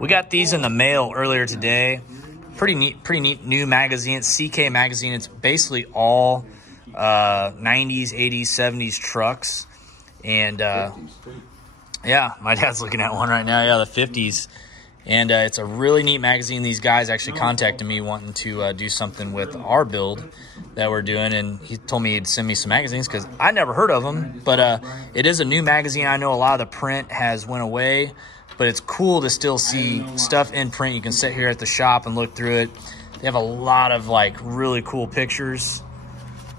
We got these in the mail earlier today. Pretty neat new magazine. It's CK magazine. It's basically all 90s, 80s, 70s trucks. And yeah, my dad's looking at one right now. Yeah, the 50s. And it's a really neat magazine. These guys actually contacted me wanting to do something with our build that we're doing, and he told me he'd send me some magazines because I never heard of them. But it is a new magazine. I know a lot of the print has went away, but it's cool to still see stuff in print. You can sit here at the shop and look through it. They have a lot of like really cool pictures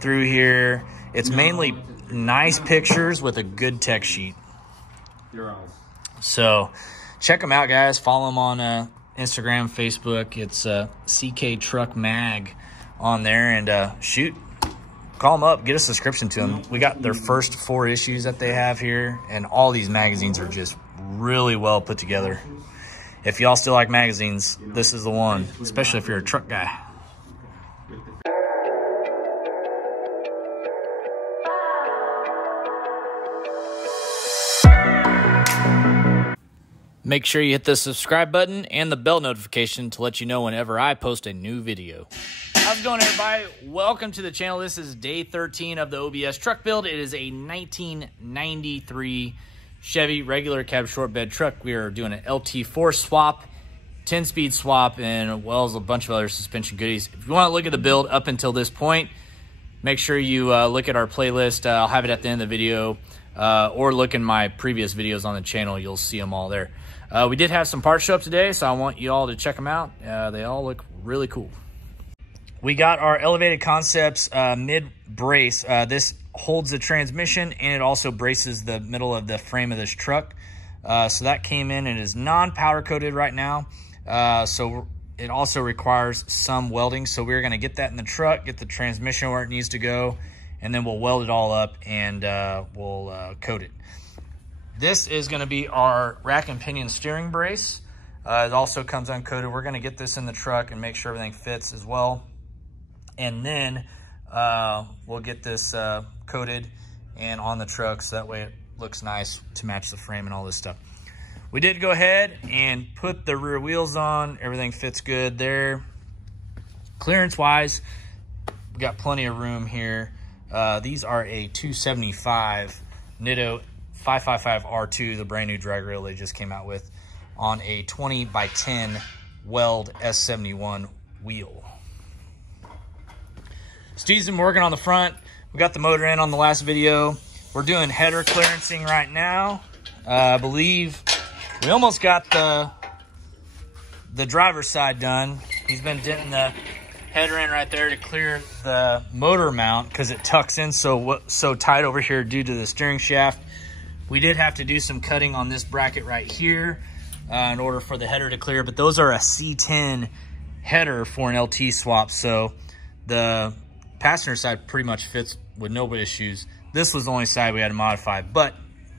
through here. It's mainly nice pictures with a good text sheet. So check them out, guys. Follow them on Instagram, Facebook. It's CK Truck Mag on there. And shoot, call them up. Get a subscription to them. We got their first 4 issues that they have here. And all these magazines are just really well put together. If y'all still like magazines, this is the one. Especially if you're a truck guy. Make sure you hit the subscribe button and the bell notification to let you know whenever I post a new video. How's it going, everybody? Welcome to the channel. This is day 13 of the OBS truck build. It is a 1993 Chevy regular cab short bed truck. We are doing an LT4 swap, 10-speed swap, and as well as a bunch of other suspension goodies. If you want to look at the build up until this point, make sure you look at our playlist. I'll have it at the end of the video, or look in my previous videos on the channel. You'll see them all there. We did have some parts show up today, so I want you all to check them out. They all look really cool. We got our Elevated Concepts mid brace. This holds the transmission, and it also braces the middle of the frame of this truck. So that came in and is non-powder coated right now. So it also requires some welding. So we're going to get that in the truck, get the transmission where it needs to go, and then we'll weld it all up and we'll coat it. This is going to be our rack and pinion steering brace. It also comes uncoated. We're going to get this in the truck and make sure everything fits as well. And then we'll get this coated and on the truck so that way it looks nice to match the frame and all this stuff. We did go ahead and put the rear wheels on. Everything fits good there. Clearance-wise, we got plenty of room here. These are a 275 Nitto 555 R2, the brand new drag rail they just came out with, on a 20x10 Weld S71 wheel. Steve's been working on the front. We got the motor in on the last video. We're doing header clearancing right now. I believe we almost got the driver's side done. He's been denting the header in right there to clear the motor mount because it tucks in so tight over here due to the steering shaft. We did have to do some cutting on this bracket right here in order for the header to clear, but those are a C10 header for an LT swap, so the passenger side pretty much fits with no issues. This was the only side we had to modify, but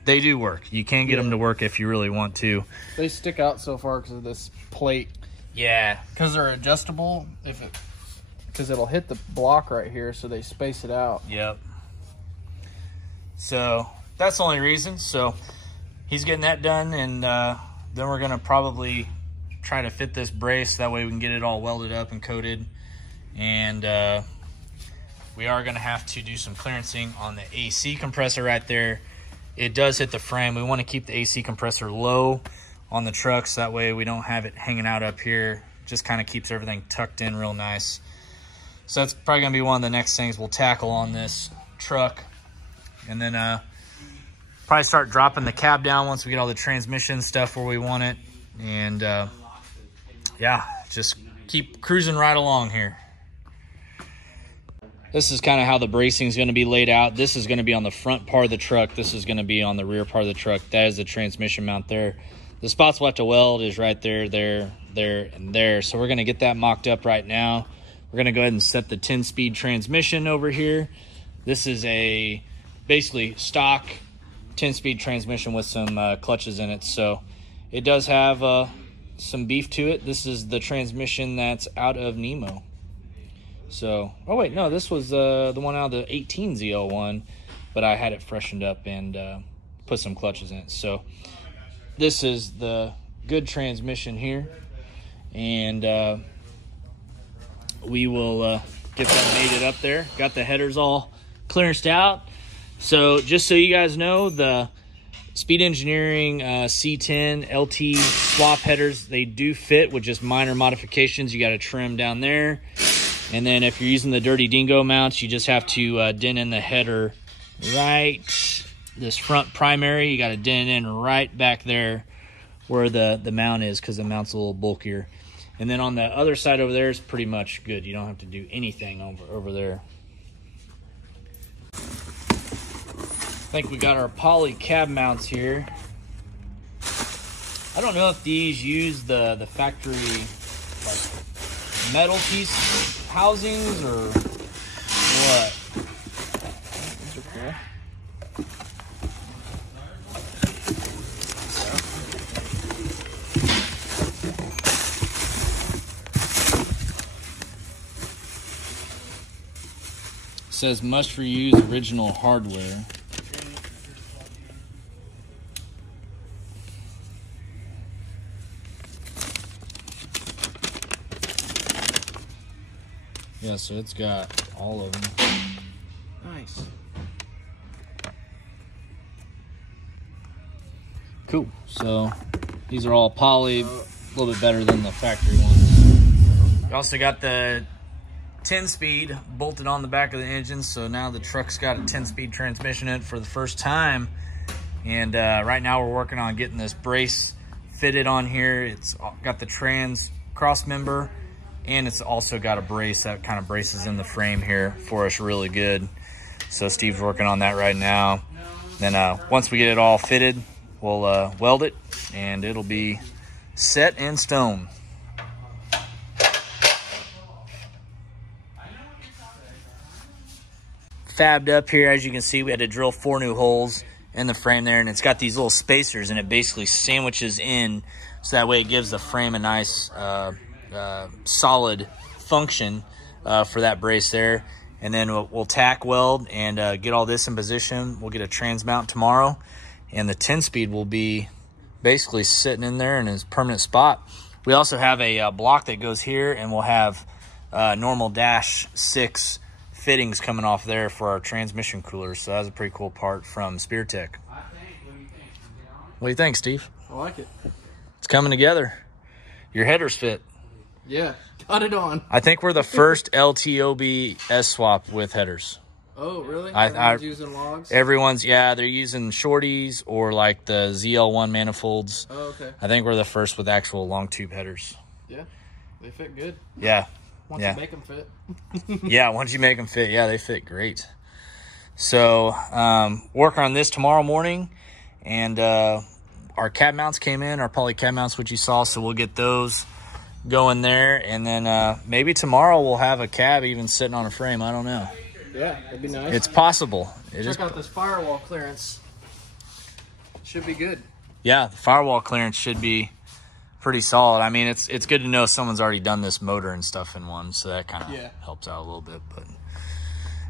they do work. You can get them to work if you really want to. They stick out so far because of this plate. Yeah. Because they're adjustable, because it'll hit the block right here, so they space it out. Yep. So that's the only reason. So he's getting that done, and then we're gonna probably try to fit this brace. That way we can get it all welded up and coated. And we are gonna have to do some clearancing on the AC compressor right there. It does hit the frame. We want to keep the AC compressor low on the truck, so that way we don't have it hanging out up here. Just kind of keeps everything tucked in real nice. So that's probably gonna be one of the next things we'll tackle on this truck. And then probably start dropping the cab down once we get all the transmission stuff where we want it. And yeah, just keep cruising right along here. This is kind of how the bracing is going to be laid out. This is going to be on the front part of the truck. This is going to be on the rear part of the truck. That is the transmission mount there. The spots we'll have to weld is right there, there, and there. So we're going to get that mocked up right now. We're going to go ahead and set the 10-speed transmission over here. This is a basically stock 10-speed transmission with some clutches in it. So it does have some beef to it. This is the transmission that's out of Nemo. So, oh wait, no, this was the one out of the 18 ZL1, but I had it freshened up and put some clutches in it. So this is the good transmission here. And we will get that mated up there. Got the headers all clearanced out. So just so you guys know, the Speed Engineering C10 LT swap headers, they do fit with just minor modifications. You got to trim down there. And then if you're using the Dirty Dingo mounts, you just have to dent in the header right, this front primary, you got to dent it in right back there where the mount is, because the mount's a little bulkier. And then on the other side over there is pretty much good. You don't have to do anything over there. I think we got our poly cab mounts here. I don't know if these use the factory like metal piece housings or what. These are cool. It says must reuse original hardware. Yeah, so it's got all of them. Nice. Cool. So these are all poly, a little bit better than the factory ones. We also got the 10-speed bolted on the back of the engine, so now the truck's got a 10-speed transmission in it for the first time. And right now we're working on getting this brace fitted on here. It's got the trans cross member, and it's also got a brace that kind of braces in the frame here for us really good. So Steve's working on that right now. Then once we get it all fitted, we'll weld it, and it'll be set in stone. Fabbed up here, as you can see, we had to drill 4 new holes in the frame there, and it's got these little spacers, and it basically sandwiches in, so that way it gives the frame a nice solid function for that brace there. And then we'll tack weld and get all this in position. We'll get a trans mount tomorrow, and the 10-speed will be basically sitting in there in its permanent spot. We also have a block that goes here, and we'll have normal dash 6 fittings coming off there for our transmission coolers. So that's a pretty cool part from Spear Tech. What do you think, Steve? I like it. It's coming together. Your headers fit. Yeah, got it on. I think we're the first LTOB S swap with headers. Oh, really? Everyone's using logs? Everyone's, yeah, they're using shorties or like the ZL1 manifolds. Oh, okay. I think we're the first with actual long tube headers. Yeah, they fit good. Yeah. Once you make them fit. Yeah, once you make them fit, yeah, they fit great. So, work on this tomorrow morning, and our cab mounts came in, our poly cab mounts, which you saw, so we'll get those going there, and then maybe tomorrow we'll have a cab even sitting on a frame. I don't know. Yeah, it'd be nice. It's possible. Check out this firewall clearance. Should be good. Yeah, the firewall clearance should be pretty solid. I mean, it's good to know someone's already done this motor and stuff in one, so that kind of helps out a little bit. But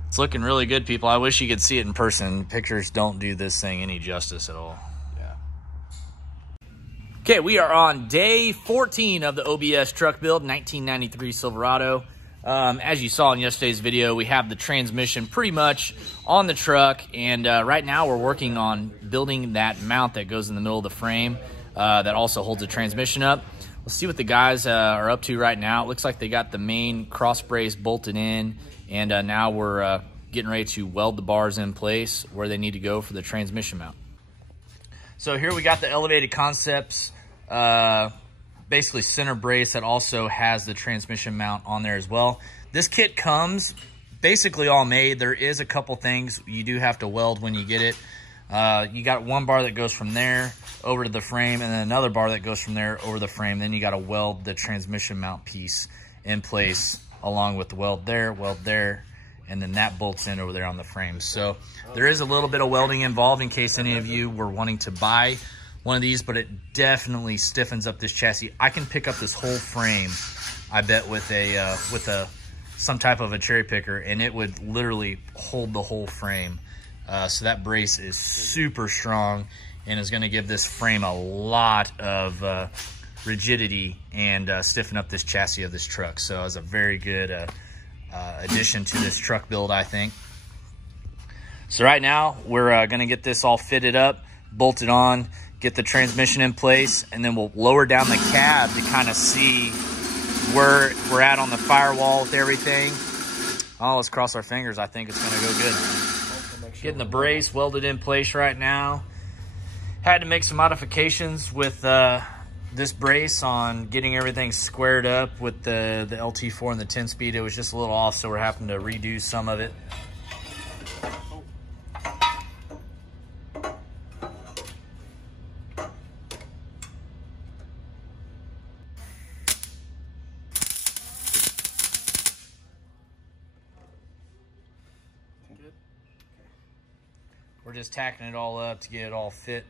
it's looking really good, people. I wish you could see it in person. Pictures don't do this thing any justice at all. Okay, we are on day 14 of the OBS truck build, 1993 Silverado. As you saw in yesterday's video, we have the transmission pretty much on the truck, and right now we're working on building that mount that goes in the middle of the frame that also holds the transmission up. We'll see what the guys are up to right now. It looks like they got the main cross brace bolted in, and now we're getting ready to weld the bars in place where they need to go for the transmission mount. So here we got the Elevated Concepts basically center brace that also has the transmission mount on there as well. This kit comes basically all made. There is a couple things you do have to weld when you get it. You got one bar that goes from there over to the frame, and then another bar that goes from there over the frame. Then you got to weld the transmission mount piece in place along with the weld there, and then that bolts in over there on the frame. So there is a little bit of welding involved in case any of you were wanting to buy one of these, but it definitely stiffens up this chassis. I can pick up this whole frame, I bet, with some type of a cherry picker, and it would literally hold the whole frame. So that brace is super strong and is going to give this frame a lot of rigidity and stiffen up this chassis of this truck. So it was a very good addition to this truck build, I think. So right now we're gonna get this all fitted up, bolted on, get the transmission in place, and then we'll lower down the cab to kind of see where we're at on the firewall with everything. Oh, let's cross our fingers. I think it's gonna go good. Getting the brace welded in place right now. Had to make some modifications with this brace on getting everything squared up with the LT4 and the 10-speed. It was just a little off, so we're having to redo some of it. We're just tacking it all up to get it all fit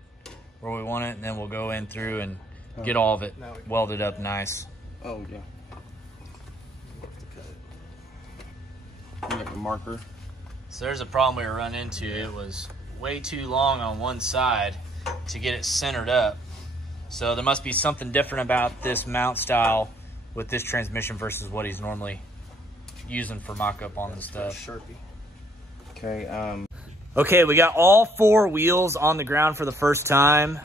where we want it, and then we'll go in through and get all of it welded up nice. Oh, yeah. You got the marker. So there's a problem we were running into. It was way too long on one side to get it centered up. So there must be something different about this mount style with this transmission versus what he's normally using for mock-up on the stuff. Sharpie. Okay, Okay, we got all 4 wheels on the ground for the first time.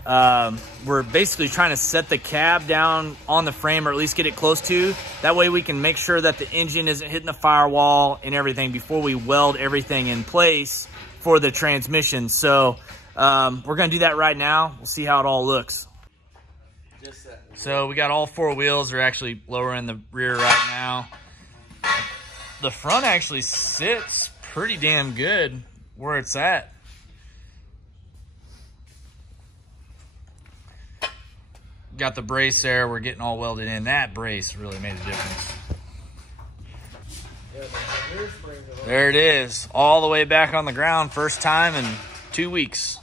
We're basically trying to set the cab down on the frame, or at least get it close to. That way we can make sure that the engine isn't hitting the firewall and everything before we weld everything in place for the transmission. So we're gonna do that right now. We'll see how it all looks. So we got all 4 wheels. We're actually lowering the rear right now. The front actually sits pretty damn good where it's at. Got the brace there. We're getting all welded in. That brace really made a difference. There it is, all the way back on the ground, first time in 2 weeks.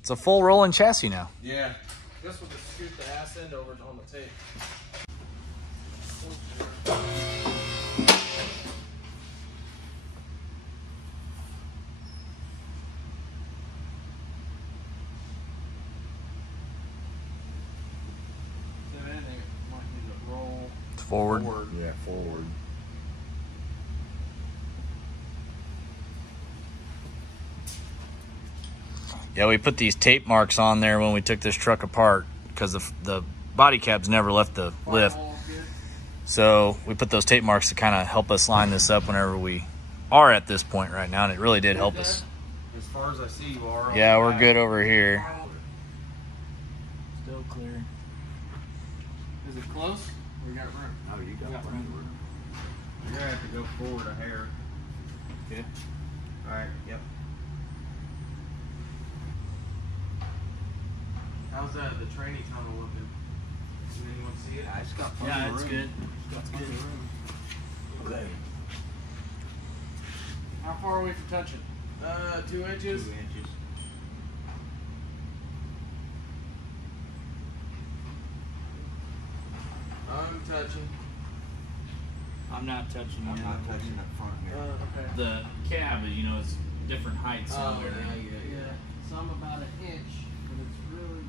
It's a full rolling chassis now. yeah. This will just scoot the ass end over on the tape. Forward. Yeah, forward. Yeah, we put these tape marks on there when we took this truck apart because the body cabs never left the lift. So we put those tape marks to kind of help us line this up whenever we are at this point right now, and it really did help us. As far as I see, you are. Yeah, we're good over here. Still clear. Is it close? We got room. Oh, you got room. You're gonna have to go forward a hair. Okay. All right. Yep. How's the training tunnel looking? Does anyone see it? It's got plenty Yeah, of it's room. good. It's got plenty of room. How far are we from touching? 2 inches. 2 inches. I'm touching. I'm not touching I'm it. not touching that front here. Okay. The cab, you know, it's different heights. Yeah. So I'm about an inch, but it's really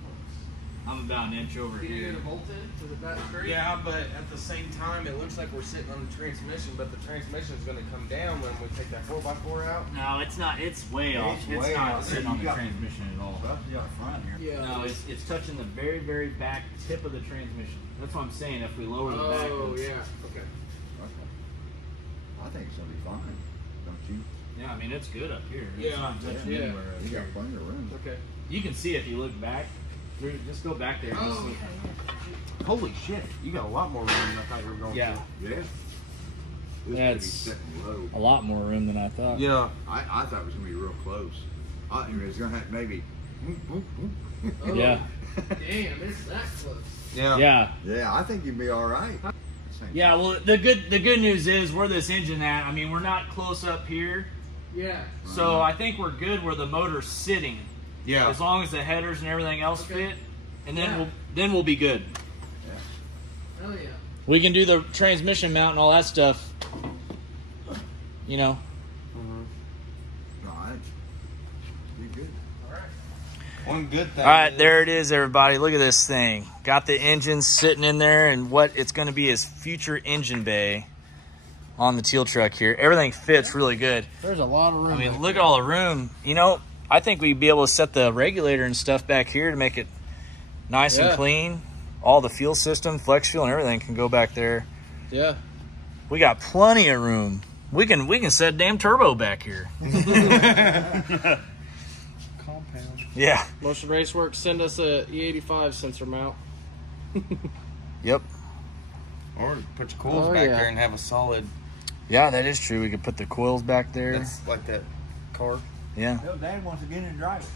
close. I'm about an inch over Can you here. get it bolted to the back straight? Yeah, but at the same time, it looks like we're sitting on the transmission, but the transmission is going to come down when we take that 4x4 out. No, it's not. It's way off. It's It's way not off. sitting You on the got- transmission at all. Well, you got front here. Yeah. No, it's touching the very, very back tip of the transmission. That's what I'm saying. If we lower the back. Oh, it's- yeah. Okay. I think it's gonna be fine, don't you? Yeah, I mean, it's good up here. It's Yeah. not touching Yeah. anywhere up You here. got plenty of room. Okay. You can see if you look back. Just go back there. And just look. Holy shit. You got a lot more room than I thought you were going Yeah. Yeah. This is Yeah, gonna be it's sitting low. a lot more room than I thought. Yeah. I thought it was gonna be real close. I think it was gonna have maybe. Oh, Yeah. Damn, it's that close. Yeah. Yeah, I think you'd be all right. Yeah. Well, the good news is where this engine at. I mean, we're not close up here, Yeah. so I think we're good where the motor's sitting. Yeah. As long as the headers and everything else Okay. fit, and then Yeah. we'll be good. Hell yeah. We can do the transmission mount and all that stuff. You know. All right. You're good. All right. One good thing. All right, there it is, everybody. Look at this thing. Got the engine sitting in there, and what it's going to be is future engine bay on the teal truck here. Everything fits really good. There's a lot of room. I mean, look at all the room. You know, I think we'd be able to set the regulator and stuff back here to make it nice and clean. All the fuel system, flex fuel, and everything can go back there. Yeah. We got plenty of room. We can set damn turbo back here. Compound. Yeah. Motion Raceworks, send us a E85 sensor mount. Yep. Or put your coils back there and have a solid. Yeah, that is true. We could put the coils back there. That's like that car. Yeah. Well, Dad wants to get in and drive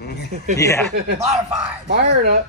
it. Yeah. Modify it. Fire it up.